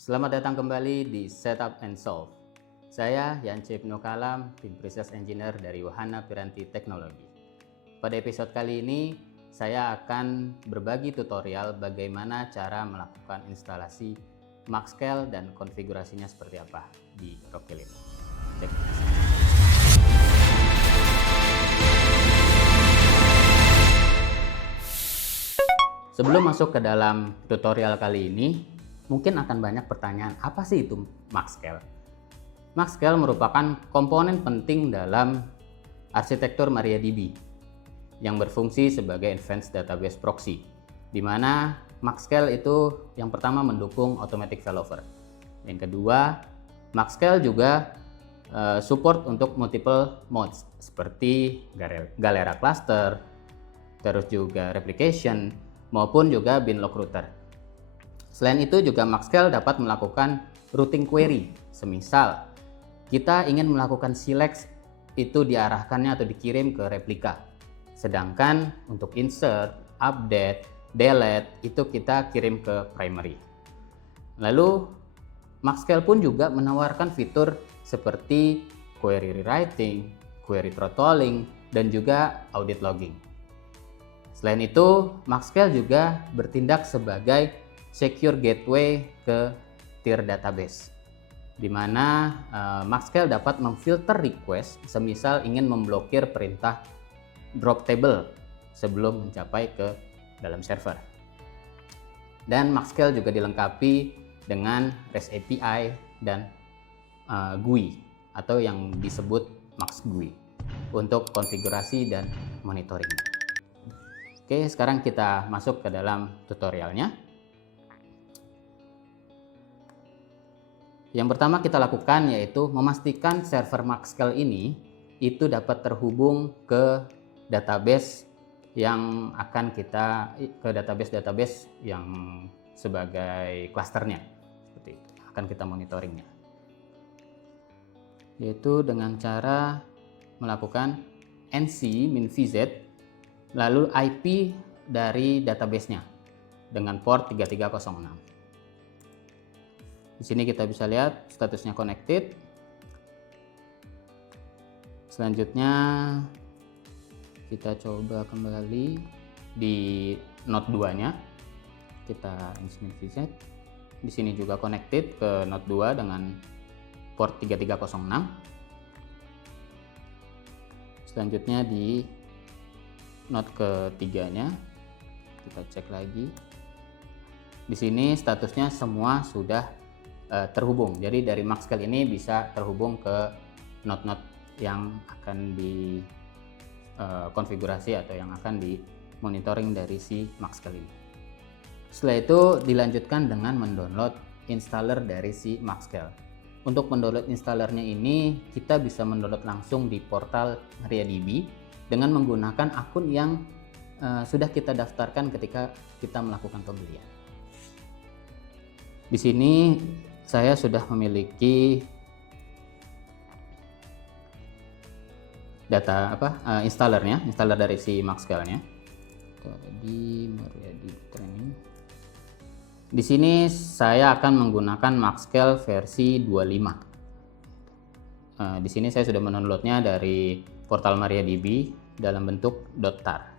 Selamat datang kembali di Setup and Solve. Saya Yance Ibnu Kalam, tim Process Engineer dari Wahana Piranti Teknologi. Pada episode kali ini, saya akan berbagi tutorial bagaimana cara melakukan instalasi Maxscale dan konfigurasinya seperti apa di Rockelium. Cek. Sebelum masuk ke dalam tutorial kali ini, mungkin akan banyak pertanyaan, apa sih itu Maxscale? Maxscale merupakan komponen penting dalam arsitektur MariaDB yang berfungsi sebagai Advanced Database Proxy, di mana Maxscale itu yang pertama mendukung automatic failover. Yang kedua, Maxscale juga support untuk multiple modes seperti Galera cluster, terus juga replication, maupun juga binlock router. Selain itu juga Maxscale dapat melakukan routing query. Semisal kita ingin melakukan select itu diarahkannya atau dikirim ke replika. Sedangkan untuk insert, update, delete itu kita kirim ke primary. Lalu Maxscale pun juga menawarkan fitur seperti query rewriting, query throttling, dan juga audit logging. Selain itu, Maxscale juga bertindak sebagai secure gateway ke tier database, di mana Maxscale dapat memfilter request semisal ingin memblokir perintah drop table sebelum mencapai ke dalam server. Dan Maxscale juga dilengkapi dengan REST API dan GUI atau yang disebut Max GUI untuk konfigurasi dan monitoring. Oke, sekarang kita masuk ke dalam tutorialnya. Yang pertama kita lakukan yaitu memastikan server Maxscale ini itu dapat terhubung ke database yang akan kita database yang sebagai klasternya, seperti itu akan kita monitoringnya, yaitu dengan cara melakukan nc -vz lalu IP dari database-nya dengan port 3306. Di sini kita bisa lihat statusnya connected. Selanjutnya kita coba kembali di node 2-nya. Kita nc-vz. Di sini juga connected ke node 2 dengan port 3306. Selanjutnya di node ketiganya kita cek lagi. Di sini statusnya semua sudah terhubung. Jadi dari Maxscale ini bisa terhubung ke node-node yang akan dikonfigurasi atau yang akan dimonitoring dari si Maxscale ini. Setelah itu dilanjutkan dengan mendownload installer dari si Maxscale. Untuk mendownload installernya ini kita bisa mendownload langsung di portal MariaDB dengan menggunakan akun yang sudah kita daftarkan ketika kita melakukan pembelian. Di sini saya sudah memiliki data installer dari si Maxscale-nya. Di MariaDB Training. Di sini saya akan menggunakan Maxscale versi 25. Di sini saya sudah mendownloadnya dari portal MariaDB dalam bentuk .tar.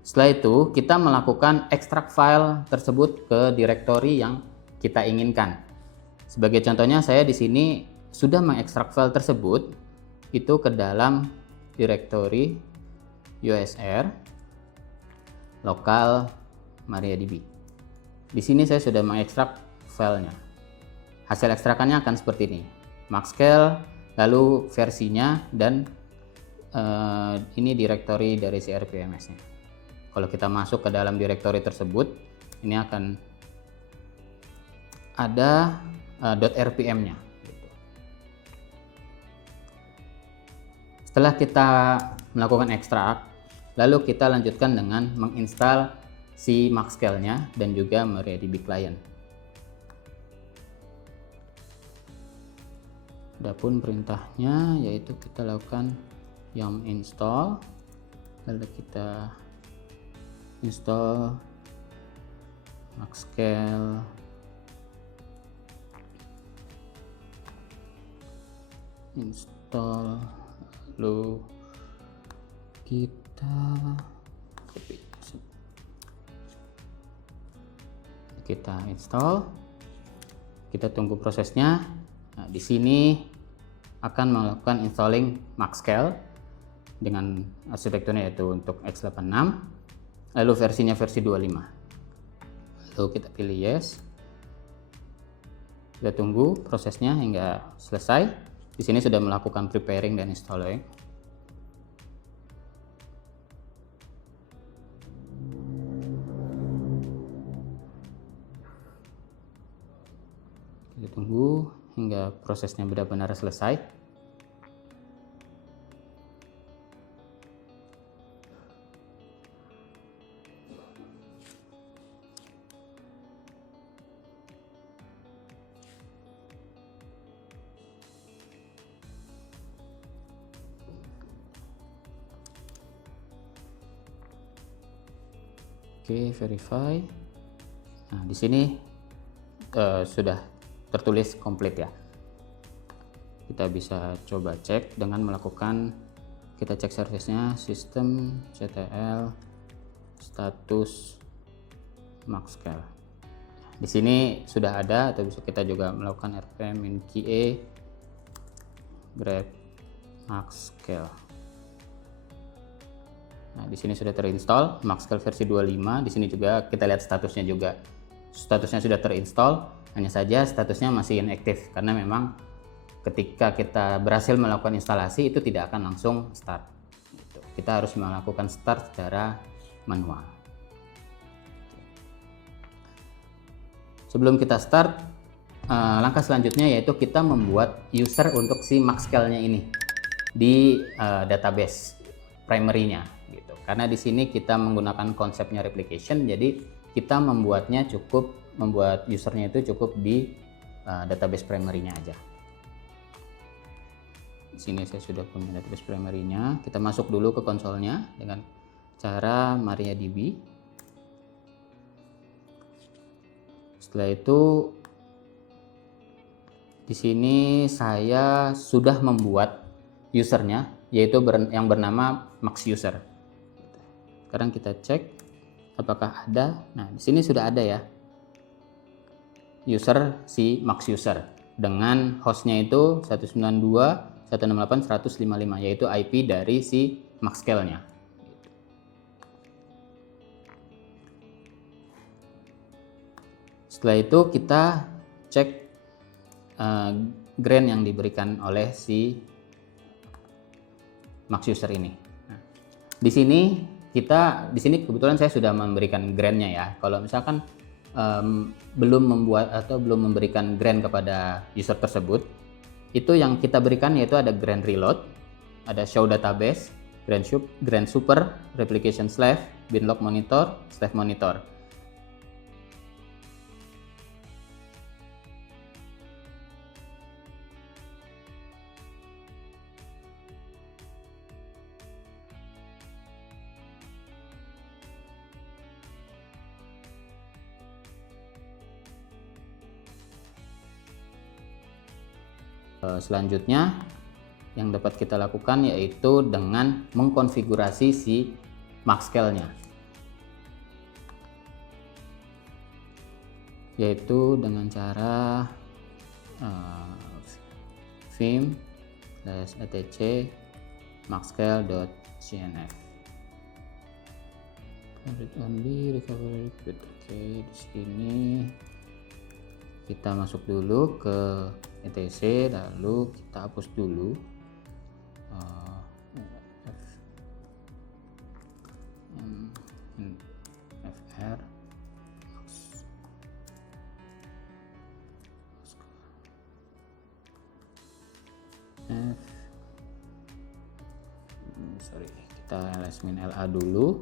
Setelah itu kita melakukan ekstrak file tersebut ke direktori yang kita inginkan. Sebagai contohnya saya di sini sudah mengekstrak file tersebut itu ke dalam direktori usr lokal MariaDB. Di sini saya sudah mengekstrak filenya. Hasil ekstrakannya akan seperti ini. Maxscale, lalu versinya, dan ini direktori dari si RPMS-nya. Kalau kita masuk ke dalam direktori tersebut, ini akan ada .rpm-nya. Setelah kita melakukan ekstrak, lalu kita lanjutkan dengan menginstal si Maxscale-nya dan juga MariaDB client. Adapun perintahnya yaitu kita lakukan yum install, lalu kita install Maxscale install, lalu kita copy, kita install, kita tunggu prosesnya. Nah, di sini akan melakukan installing Maxscale dengan arsitekturnya yaitu untuk x86, lalu versinya versi 25. Lalu kita pilih yes. Kita tunggu prosesnya hingga selesai. Di sini sudah melakukan preparing dan installing. Kita tunggu hingga prosesnya benar-benar selesai. Oke, verify. Nah, di sini sudah tertulis komplit ya. Kita bisa coba cek dengan melakukan, kita cek servicenya, sistem ctl status Maxscale. Di sini sudah ada, atau bisa kita juga melakukan rpm inqa grep Maxscale. Nah, di sini sudah terinstall Maxscale versi 25. Di sini juga kita lihat statusnya juga. Statusnya sudah terinstall, hanya saja statusnya masih inaktif karena memang ketika kita berhasil melakukan instalasi itu tidak akan langsung start. Kita harus melakukan start secara manual. Sebelum kita start, langkah selanjutnya yaitu kita membuat user untuk si Maxscale-nya ini di database primary-nya. Karena di sini kita menggunakan konsepnya replication, jadi kita membuat usernya itu cukup di database primary-nya aja. Di sini saya sudah punya database primary-nya. Kita masuk dulu ke konsolnya dengan cara MariaDB. Setelah itu di sini saya sudah membuat usernya, yaitu yang bernama MaxUser. Sekarang kita cek apakah ada. Nah, di sini sudah ada ya, user si MaxUser dengan hostnya itu 192.168.155, yaitu IP dari si Maxscale-nya. Setelah itu kita cek grant yang diberikan oleh si MaxUser ini. Nah, di sini kebetulan saya sudah memberikan grant-nya ya. Kalau misalkan belum memberikan grant kepada user tersebut, itu yang kita berikan yaitu ada grant reload, ada show database, grant super, replication slave, binlog monitor, slave monitor. Selanjutnya yang dapat kita lakukan yaitu dengan mengkonfigurasi si Maxscale-nya, yaitu dengan cara vim/etc maxscale.cnf read only recovery repeat. Oke, di sini kita masuk dulu ke etc, lalu kita hapus dulu fr kita ls-min la dulu.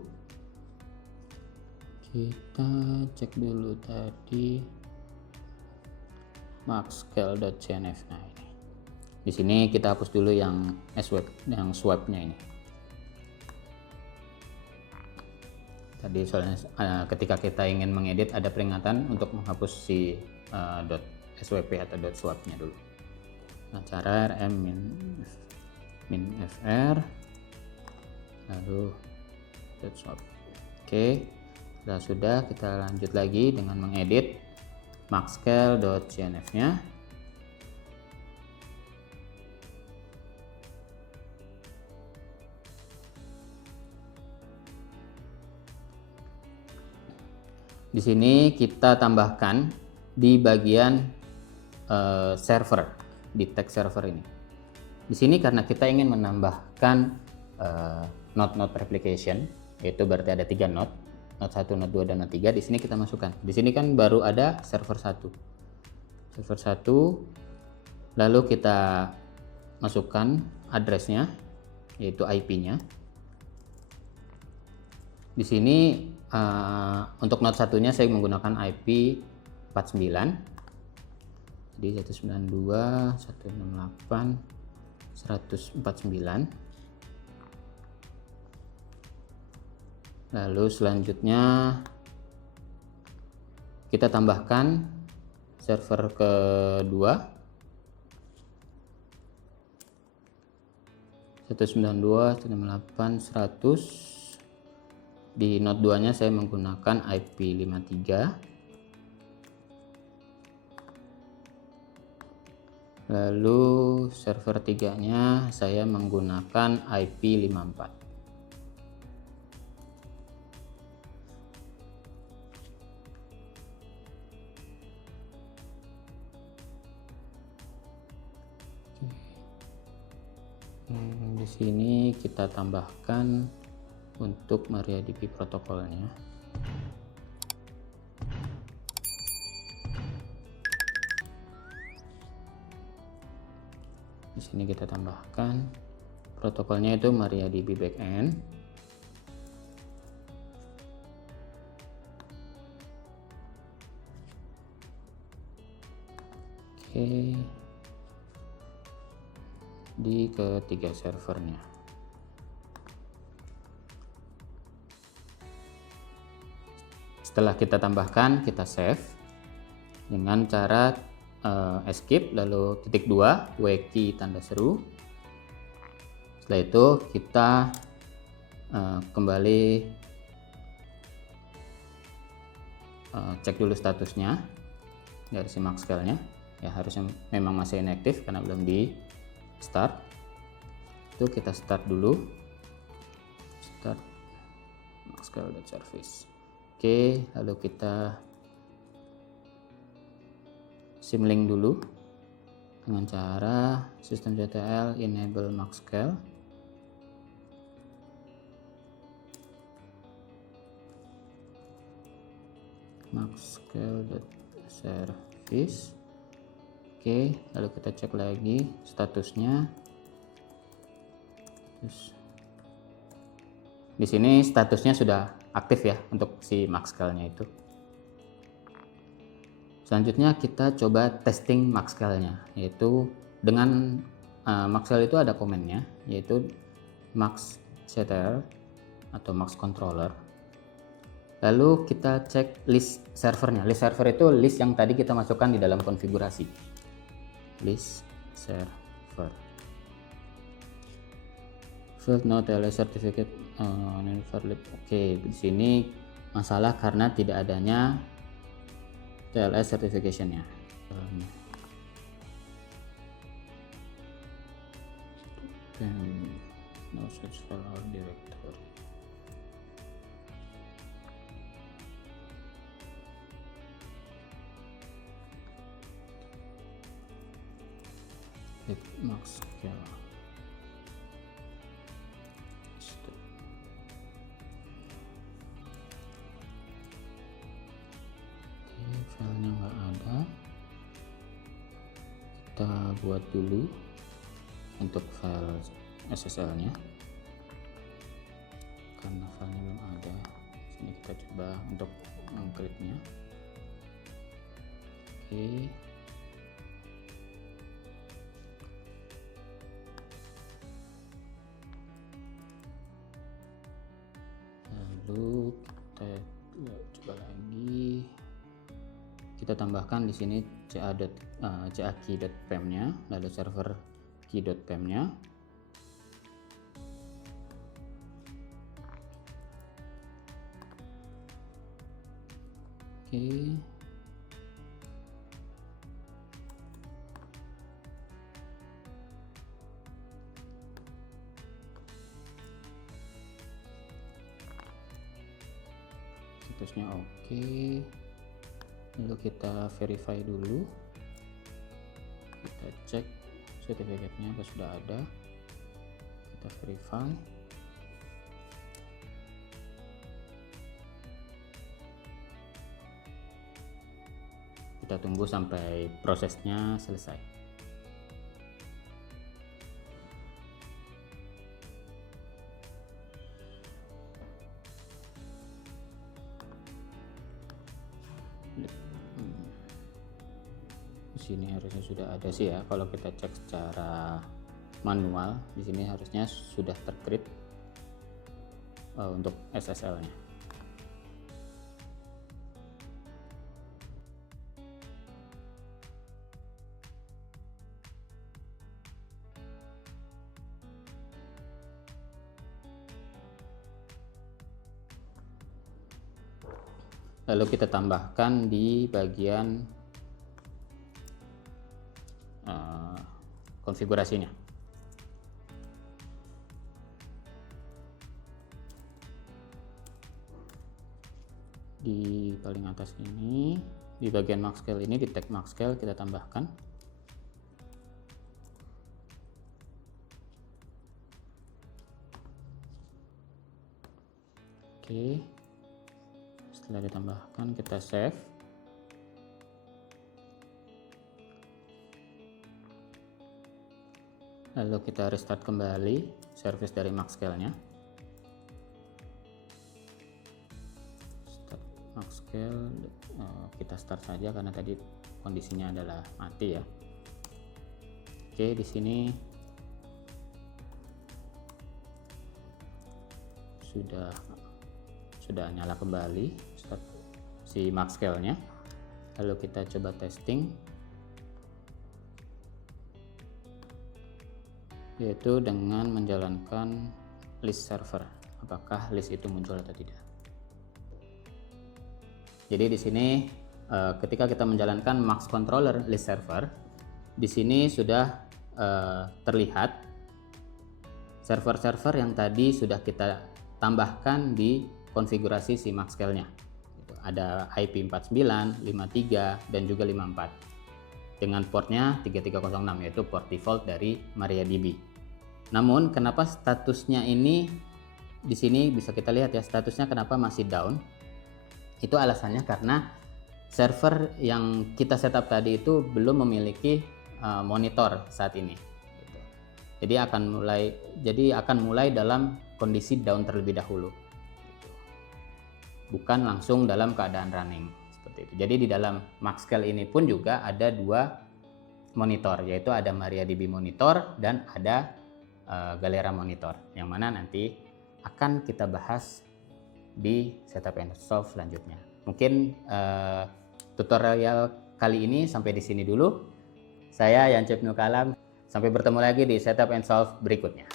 Kita cek dulu tadi maxscale.cnf. Nah, ini. Di sini kita hapus dulu yang swap-nya ini. Tadi soalnya ketika kita ingin mengedit ada peringatan untuk menghapus si .swp atau .swap-nya dulu. cara rm min fr lalu stop. Oke, sudah kita lanjut lagi dengan mengedit maxscale.cnf nya. Di sini kita tambahkan di bagian server, di tag server ini. Di sini karena kita ingin menambahkan node replication, yaitu berarti ada 3 node 1, node 2, dan node 3. Di sini kita masukkan. Di sini kan baru ada server 1. Server 1, lalu kita masukkan addressnya, yaitu IP-nya. Di sini untuk node satunya saya menggunakan IP 49. Jadi 192.168.149. Lalu selanjutnya kita tambahkan server kedua 192.168.100. Di node 2 nya saya menggunakan IP 53. Lalu server 3 nya saya menggunakan IP 54. Di sini kita tambahkan untuk MariaDB protokolnya. Di sini kita tambahkan protokolnya itu MariaDB backend. Oke. Di ketiga servernya. Setelah kita tambahkan, kita save dengan cara escape lalu titik 2 wiki tanda seru. Setelah itu kita kembali cek dulu statusnya dari si maxscale-nya, ya harusnya memang masih inaktif karena belum di start. Itu kita start dulu, start maxscale.service. Oke, lalu kita symlink dulu dengan cara systemctl enable maxscale. Maxscale.service. Oke, lalu kita cek lagi statusnya. Di sini statusnya sudah aktif ya untuk si maxscale-nya itu. Selanjutnya kita coba testing maxscale-nya, yaitu dengan maxscale itu ada komennya, yaitu maxctl atau max controller. Lalu kita cek list servernya. List server itu list yang tadi kita masukkan di dalam konfigurasi. List server. Field no TLS certificate invalid. Oke, di sini masalah karena tidak adanya TLS certification-nya. No such file or directory. Maxscale. Filenya nggak ada, kita buat dulu untuk file SSL nya karena filenya belum ada. Sini kita coba untuk mengcreate-nya. Oke, lalu kita coba lagi. kita tambahkan di sini ca-key.pem-nya, lalu server key.pem-nya. Oke. Statusnya oke. Lalu kita verify dulu. Kita cek sertifikatnya apa sudah ada. Kita verify. Kita tunggu sampai prosesnya selesai. Di sini harusnya sudah ada sih ya. Kalau kita cek secara manual, di sini harusnya sudah tercrypt untuk SSL-nya. Lalu kita tambahkan di bagian konfigurasinya. Di paling atas ini, di bagian MaxScale ini, di tag MaxScale kita tambahkan. Oke. Setelah ditambahkan, kita save. Lalu kita restart kembali service dari MaxScale-nya. Start MaxScale, kita start saja karena tadi kondisinya adalah mati ya. Oke, di sini sudah nyala kembali start si MaxScale-nya. Lalu kita coba testing, yaitu dengan menjalankan list server, apakah list itu muncul atau tidak. Jadi di sini ketika kita menjalankan Max Controller list server, di sini sudah terlihat server-server yang tadi sudah kita tambahkan di konfigurasi si MaxScale-nya. Ada IP 49, 53, dan juga 54 dengan portnya 3306, yaitu port default dari MariaDB. Namun kenapa statusnya ini di sini bisa kita lihat ya, statusnya kenapa masih down? Itu alasannya karena server yang kita setup tadi itu belum memiliki monitor saat ini. Jadi akan mulai dalam kondisi down terlebih dahulu, bukan langsung dalam keadaan running seperti itu. Jadi di dalam MaxScale ini pun juga ada dua monitor, yaitu ada MariaDB monitor dan ada Galera monitor, yang mana nanti akan kita bahas di setup and solve selanjutnya. Mungkin tutorial kali ini sampai di sini dulu. Saya Yancep Nukalam. Sampai bertemu lagi di setup and solve berikutnya.